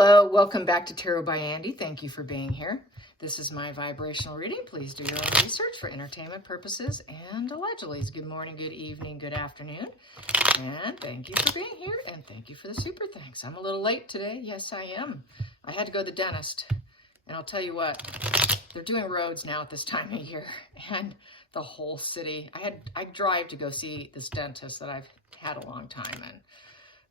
Hello, welcome back to Tarot by Andy. Thank you for being here. This is my vibrational reading. Please do your own research for entertainment purposes and allegedly. Good morning, good evening, good afternoon. And thank you for being here and thank you for the super thanks. I'm a little late today. Yes, I am. I had to go to the dentist. And I'll tell you what, they're doing roads now at this time of year. And the whole city, I drive to go see this dentist that I've had a long time. And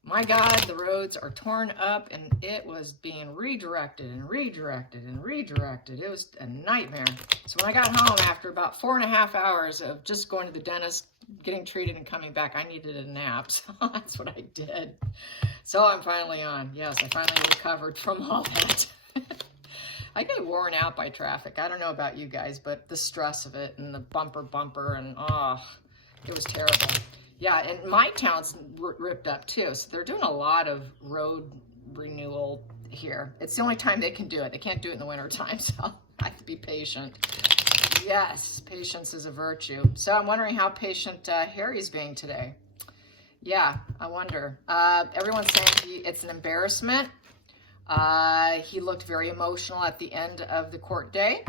my God, the roads are torn up and it was being redirected and redirected and redirected. It was a nightmare. So when I got home after about 4.5 hours of just going to the dentist, getting treated and coming back, I needed a nap. So that's what I did. So I'm finally on. Yes, I finally recovered from all that. I get worn out by traffic. I don't know about you guys, but the stress of it and the bumper and it was terrible. Yeah, and my town's ripped up too, so they're doing a lot of road renewal here. It's the only time they can do it. They can't do it in the wintertime, so I have to be patient. Yes, patience is a virtue. So I'm wondering how patient Harry's being today. Yeah, I wonder. Everyone's saying it's an embarrassment. He looked very emotional at the end of the court day.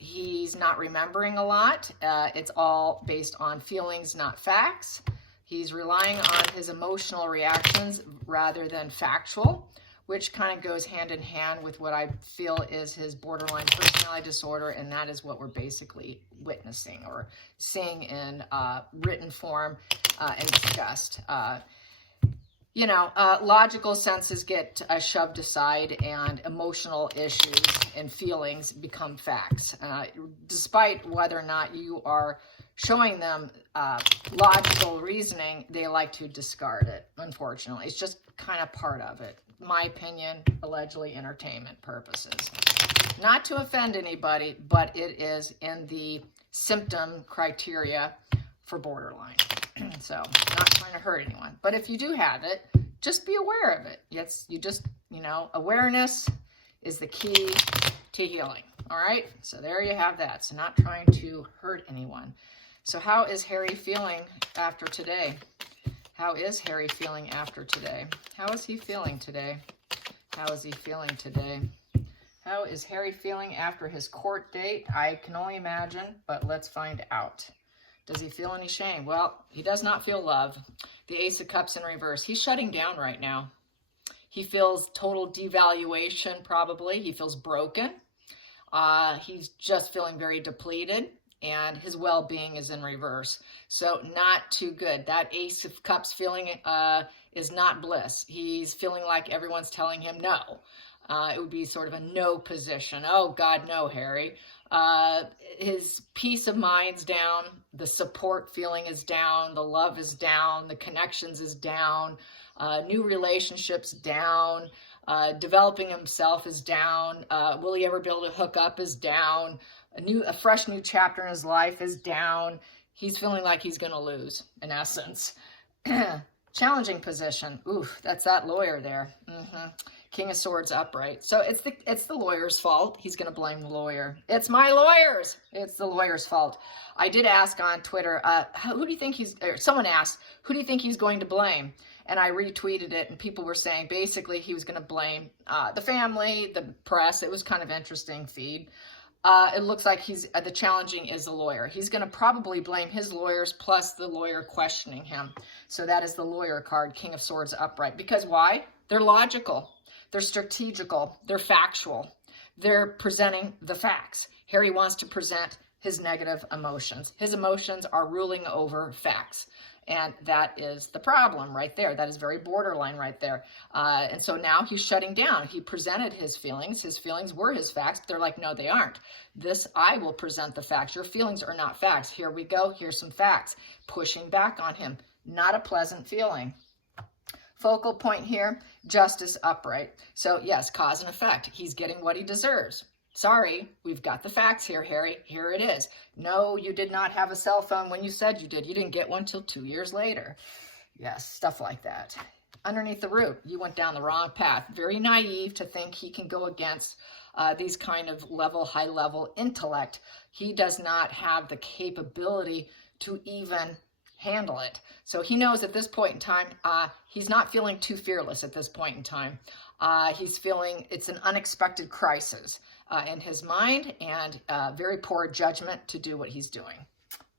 He's not remembering a lot. It's all based on feelings, not facts. He's relying on his emotional reactions rather than factual, which kind of goes hand in hand with what I feel is his borderline personality disorder, and that is what we're basically witnessing or seeing in written form and discussed. Logical senses get shoved aside and emotional issues and feelings become facts. Despite whether or not you are showing them logical reasoning, they like to discard it, unfortunately. It's just kind of part of it. My opinion, allegedly entertainment purposes. Not to offend anybody, but it is in the symptom criteria for borderline. So, not trying to hurt anyone. But if you do have it, just be aware of it. Yes, awareness is the key to healing. All right? So there you have that. So not trying to hurt anyone. So how is Harry feeling after today? How is Harry feeling after today? How is he feeling today? How is he feeling today? How is Harry feeling after his court date? I can only imagine, but let's find out. Does he feel any shame? Well, he does not feel love. The Ace of Cups in reverse. He's shutting down right now. He feels total devaluation, probably. He feels broken. He's just feeling very depleted, and his well-being is in reverse. So not too good. That Ace of Cups feeling is not bliss. He's feeling like everyone's telling him no. It would be sort of a no position. Oh, God, no, Harry. His peace of mind's down. The support feeling is down. The love is down. The connections is down. New relationships down. Developing himself is down. Will he ever be able to hook up is down. A fresh new chapter in his life is down. He's feeling like he's going to lose, in essence. Challenging position. Oof, that's that lawyer there. King of Swords upright. So it's the lawyer's fault. He's going to blame the lawyer. It's my lawyers. It's the lawyer's fault. I did ask on Twitter, who do you think someone asked, who do you think he's going to blame? And I retweeted it, and people were saying basically he was going to blame the family, the press. It was kind of interesting feed. It looks like the challenging is the lawyer. He's going to probably blame his lawyers plus the lawyer questioning him. So that is the lawyer card, King of Swords upright. Because why? They're logical. They're strategical. They're factual. They're presenting the facts. Harry wants to present his negative emotions. His emotions are ruling over facts. And that is the problem right there. That is very borderline right there. And so now he's shutting down. He presented his feelings. His feelings were his facts. They're like, no, they aren't. I will present the facts. Your feelings are not facts. Here we go. Here's some facts. Pushing back on him. Not a pleasant feeling. Focal point here, justice upright. So yes, cause and effect. He's getting what he deserves. Sorry, we've got the facts here, Harry. Here it is. No, you did not have a cell phone when you said you did. You didn't get one till 2 years later. Yes, stuff like that. Underneath the root, you went down the wrong path. Very naive to think he can go against these kind of high-level intellect. He does not have the capability to even handle it. So he knows at this point in time, he's not feeling too fearless at this point in time. He's feeling it's an unexpected crisis in his mind, and very poor judgment to do what he's doing.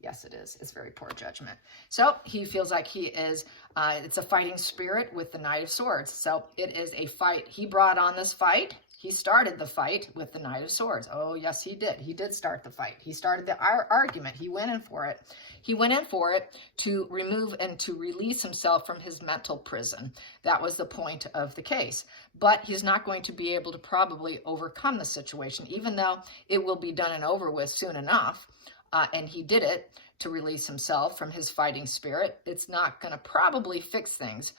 Yes, it is. It's very poor judgment. So he feels like he is, it's a fighting spirit with the Knight of Swords. So it is a fight. He brought on this fight. He started the fight with the Knight of Swords. Oh, yes, he did. He did start the fight. He started the argument. He went in for it. He went in for it to remove and to release himself from his mental prison. That was the point of the case. But he's not going to be able to probably overcome the situation, even though it will be done and over with soon enough. And he did it to release himself from his fighting spirit. It's not going to probably fix things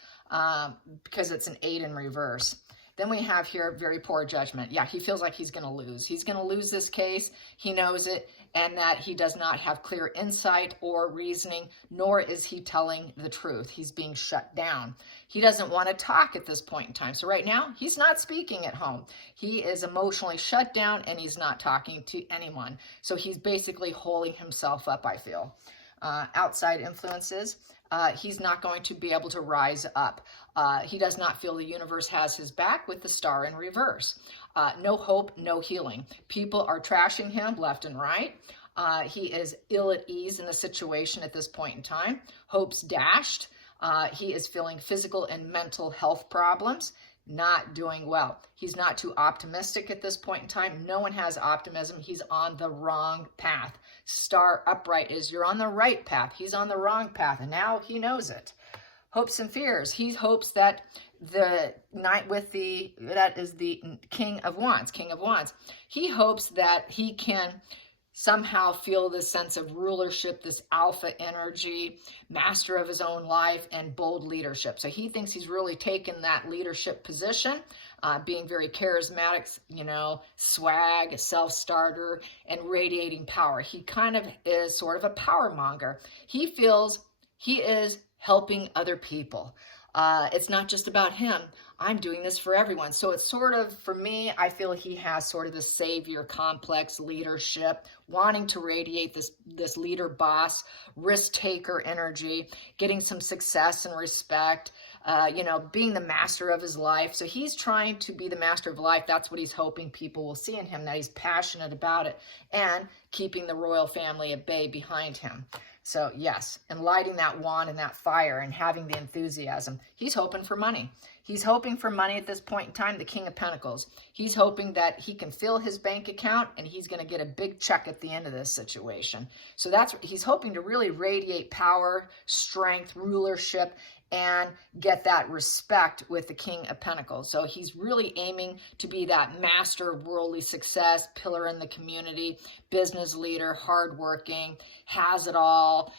because it's an 8 in reverse. Then we have here very poor judgment. Yeah, he feels like he's going to lose. He's going to lose this case. He knows it, and that he does not have clear insight or reasoning, nor is he telling the truth. He's being shut down. He doesn't want to talk at this point in time. So right now, he's not speaking at home. He is emotionally shut down, and he's not talking to anyone. So he's basically holding himself up, I feel. Outside influences, he's not going to be able to rise up. He does not feel the universe has his back with the Star in reverse. No hope, no healing. People are trashing him left and right. He is ill at ease in the situation at this point in time. Hope's dashed. He is feeling physical and mental health problems. Not doing well. He's not too optimistic at this point in time. No one has optimism. He's on the wrong path. Star upright is you're on the right path. He's on the wrong path, and now he knows it. Hopes and fears. He hopes that the knight with that is the King of Wands. He hopes that he can somehow feel this sense of rulership, this alpha energy, master of his own life, and bold leadership. So he thinks he's really taken that leadership position, being very charismatic, swag, self-starter, and radiating power. He kind of is sort of a power monger. He feels he is helping other people. It's not just about him. I'm doing this for everyone. So it's sort of, for me, I feel he has sort of the savior complex, leadership, wanting to radiate this leader boss, risk taker energy, getting some success and respect, being the master of his life. So he's trying to be the master of life. That's what he's hoping people will see in him, that he's passionate about it, and keeping the royal family at bay behind him. So yes, and lighting that wand and that fire and having the enthusiasm. He's hoping for money. He's hoping for money at this point in time, the King of Pentacles. He's hoping that he can fill his bank account and he's going to get a big check at the end of this situation. So that's what he's hoping to really radiate power, strength, rulership, and get that respect with the King of Pentacles. So he's really aiming to be that master of worldly success, pillar in the community, business leader, hardworking, has it all,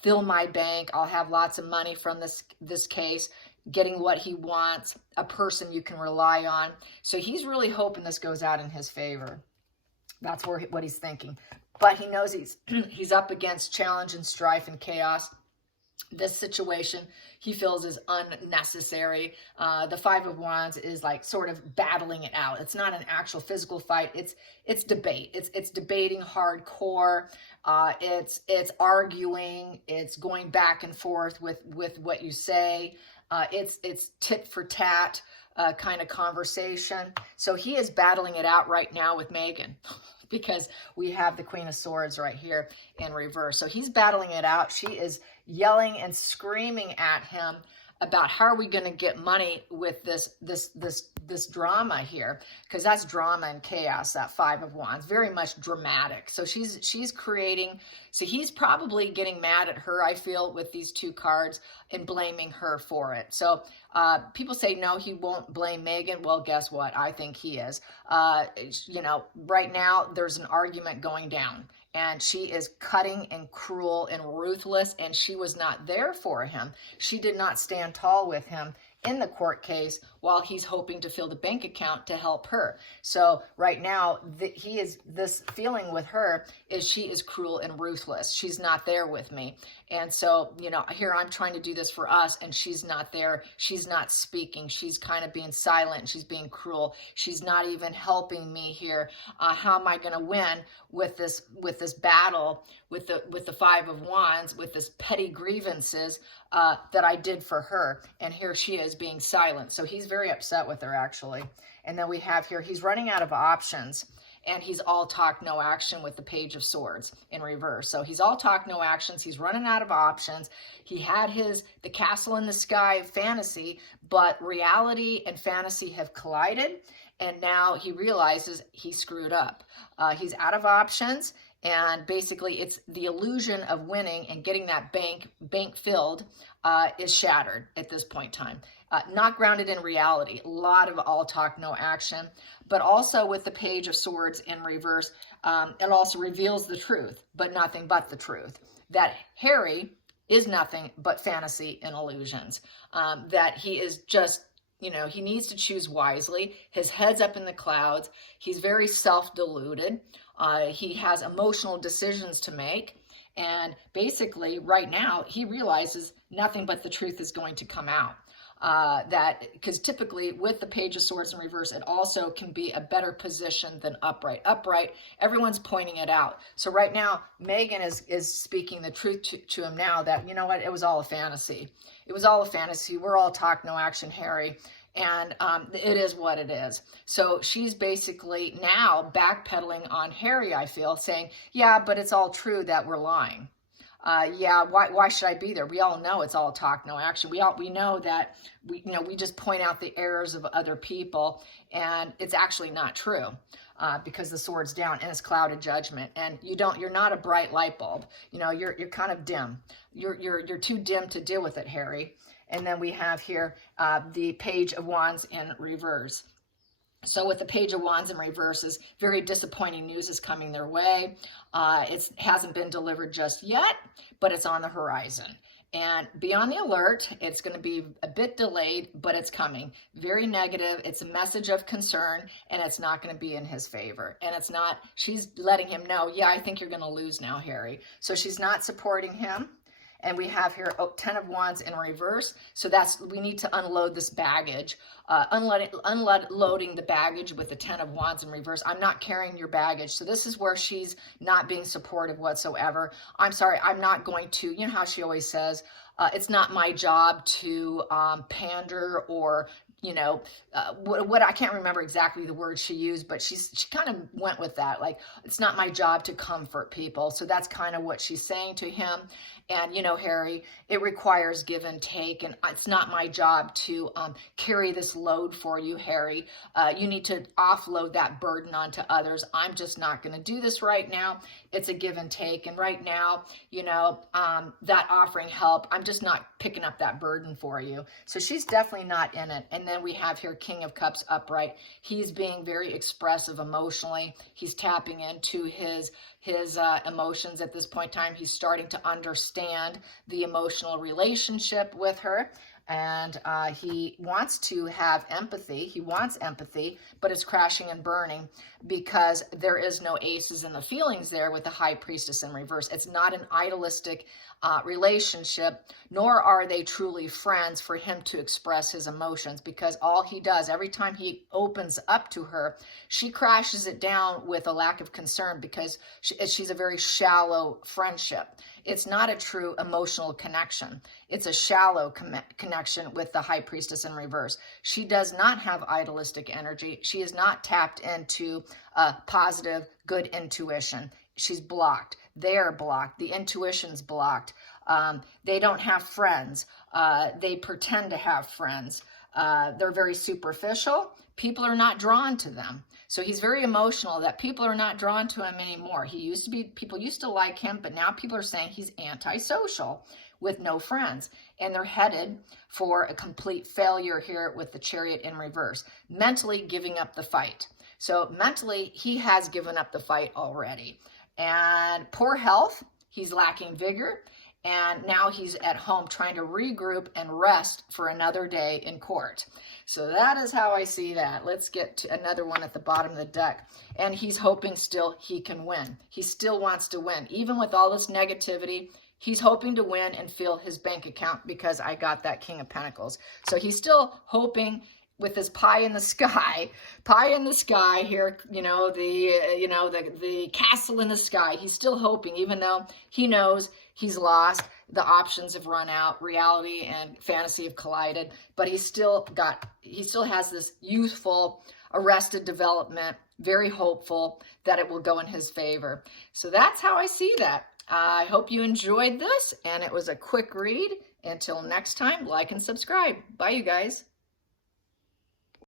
fill my bank. I'll have lots of money from this case, getting what he wants, a person you can rely on. So he's really hoping this goes out in his favor. That's what he's thinking. But he knows he's up against challenge and strife and chaos. This situation he feels is unnecessary. The Five of Wands is like sort of battling it out. It's not an actual physical fight. It's debate. It's debating hardcore. It's arguing. It's going back and forth with what you say. It's tit for tat kind of conversation. So he is battling it out right now with Meghan. Because we have the Queen of Swords right here in reverse. So he's battling it out. She is yelling and screaming at him about how are we going to get money with this drama here, because that's drama and chaos, that Five of Wands, very much dramatic. So she's creating, so he's probably getting mad at her, I feel, with these two cards and blaming her for it. So people say, no, he won't blame Meghan. Well, guess what? I think he is. Right now there's an argument going down. And she is cutting and cruel and ruthless, and she was not there for him. She did not stand tall with him in the court case while he's hoping to fill the bank account to help her. So right now, this feeling with her is she is cruel and ruthless. She's not there with me. And so, you know, here I'm trying to do this for us and she's not there. She's not speaking. She's kind of being silent. She's being cruel. She's not even helping me here. How am I going to win with this battle with the Five of Wands, with this petty grievances that I did for her? And here she is being silent. So he's very upset with her, actually. And then we have here, he's running out of options. And he's all talk, no action with the Page of Swords in reverse. So he's all talk, no actions. He's running out of options. He had the castle in the sky fantasy, but reality and fantasy have collided. And now he realizes he screwed up. He's out of options. And basically, it's the illusion of winning and getting that bank filled is shattered at this point in time. Not grounded in reality. A lot of all talk, no action. But also with the Page of Swords in reverse, it also reveals the truth, but nothing but the truth. That Harry is nothing but fantasy and illusions. That he is just, you know, he needs to choose wisely. His head's up in the clouds. He's very self-deluded. He has emotional decisions to make. And basically, right now, he realizes nothing but the truth is going to come out. Because typically with the Page of Swords in reverse, it also can be a better position than upright. Upright, everyone's pointing it out. So right now, Meghan is speaking the truth to him now that, you know what, it was all a fantasy. It was all a fantasy. We're all talk, no action, Harry. And it is what it is. So she's basically now backpedaling on Harry, I feel, saying, yeah, but it's all true that we're lying. Yeah, why should I be there? We all know it's all talk, no action. We know that we just point out the errors of other people, and it's actually not true because the sword's down and it's clouded judgment, and you're not a bright light bulb. You know, you're kind of dim. You're too dim to deal with it, Harry. And then we have here the Page of Wands in reverse. So with the Page of Wands in reverse, is very disappointing news is coming their way. It hasn't been delivered just yet, but it's on the horizon. And be on the alert. It's going to be a bit delayed, but it's coming. Very negative. It's a message of concern, and it's not going to be in his favor. And it's not, she's letting him know, yeah, I think you're going to lose now, Harry. So she's not supporting him. And we have here 10 of Wands in reverse. So we need to unload this baggage. Unloading the baggage with the 10 of Wands in reverse. I'm not carrying your baggage. So this is where she's not being supportive whatsoever. I'm sorry, I'm not going to, you know how she always says, it's not my job to pander or, you know, what I can't remember exactly the words she used, but she kind of went with that. Like, it's not my job to comfort people. So that's kind of what she's saying to him. And, you know, Harry, it requires give and take. And it's not my job to carry this load for you, Harry. You need to offload that burden onto others. I'm just not going to do this right now. It's a give and take. And right now, you know, that offering help, I'm just not picking up that burden for you. So she's definitely not in it. And then we have here King of Cups upright. He's being very expressive emotionally. He's tapping into his emotions at this point in time. He's starting to understand the emotional relationship with her. And he wants to have empathy. He wants empathy, but it's crashing and burning because there is no aces in the feelings there with the High Priestess in reverse. It's not an idealistic relationship, nor are they truly friends for him to express his emotions, because all he does, every time he opens up to her, she crashes it down with a lack of concern because she's a very shallow friendship. It's not a true emotional connection. It's a shallow connection with the High Priestess in reverse. She does not have idealistic energy. She is not tapped into positive, good intuition. She's blocked. They're blocked. The intuition's blocked. They don't have friends. They pretend to have friends. They're very superficial. People are not drawn to them. So he's very emotional that people are not drawn to him anymore. People used to like him, but now people are saying he's antisocial with no friends. And they're headed for a complete failure here with the Chariot in reverse, mentally giving up the fight. So mentally, he has given up the fight already. And poor health, he's lacking vigor. and now he's at home trying to regroup and rest for another day in court. So that is how I see that. Let's get to another one at the bottom of the deck. And he's hoping still he can win. He still wants to win. Even with all this negativity, he's hoping to win and fill his bank account because I got that King of Pentacles. So he's still hoping with this pie in the sky here, the castle in the sky. He's still hoping, even though he knows he's lost. The options have run out. Reality and fantasy have collided, but he still has this youthful, arrested development, very hopeful that it will go in his favor. So that's how I see that. I hope you enjoyed this, and it was a quick read. Until next time, like and subscribe. Bye, you guys.